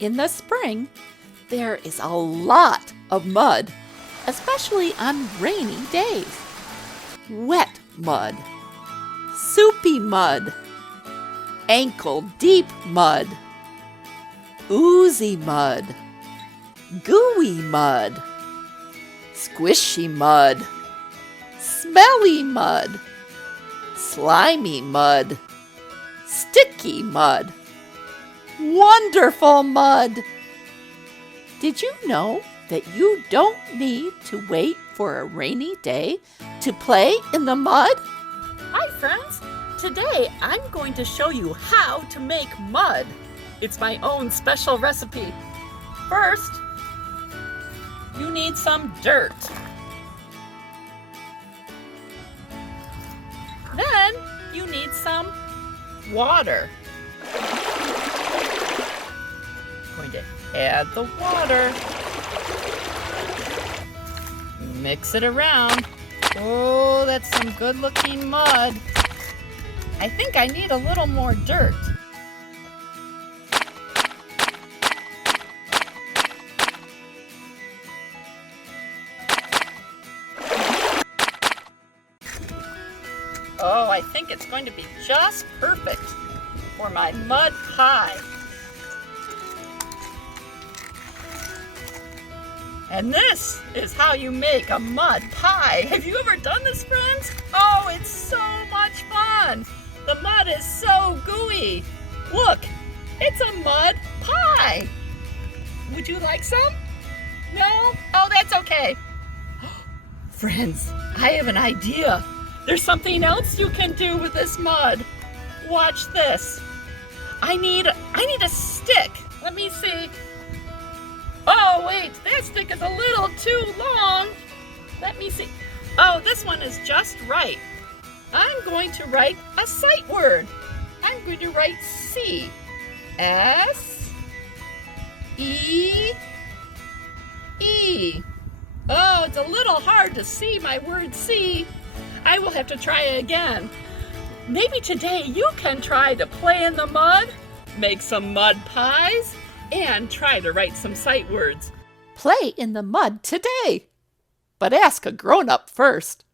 In the spring, there is a lot of mud, especially on rainy days. Wet mud, soupy mud, ankle-deep mud, oozy mud, gooey mud, squishy mud, smelly mud, slimy mud, sticky mud, wonderful mud. Did you know that you don't need to wait for a rainy day to play in the mud? Hi friends! Today I'm going to show you how to make mud. It's my own special recipe. First, you need some dirt. Then you need some water. I'm going to add the water. Mix it around. Oh, that's some good-looking mud. I think I need a little more dirt. Oh, I think it's going to be just perfect for my mud pie. And this is how you make a mud pie. Have you ever done this, friends? Oh, it's so much fun. The mud is so gooey. Look, it's a mud pie. Would you like some? No? Oh, that's okay. Friends, I have an idea. There's something else you can do with this mud. Watch this. I need a stick. Let me see. Oh, wait, that stick is a little too long. Let me see. Oh, this one is just right. I'm going to write a sight word. I'm going to write C. S-E-E. Oh, it's a little hard to see my word C. I will have to try it again. Maybe today you can try to play in the mud, make some mud pies, and try to write some sight words. Play in the mud today, but ask a grown-up first.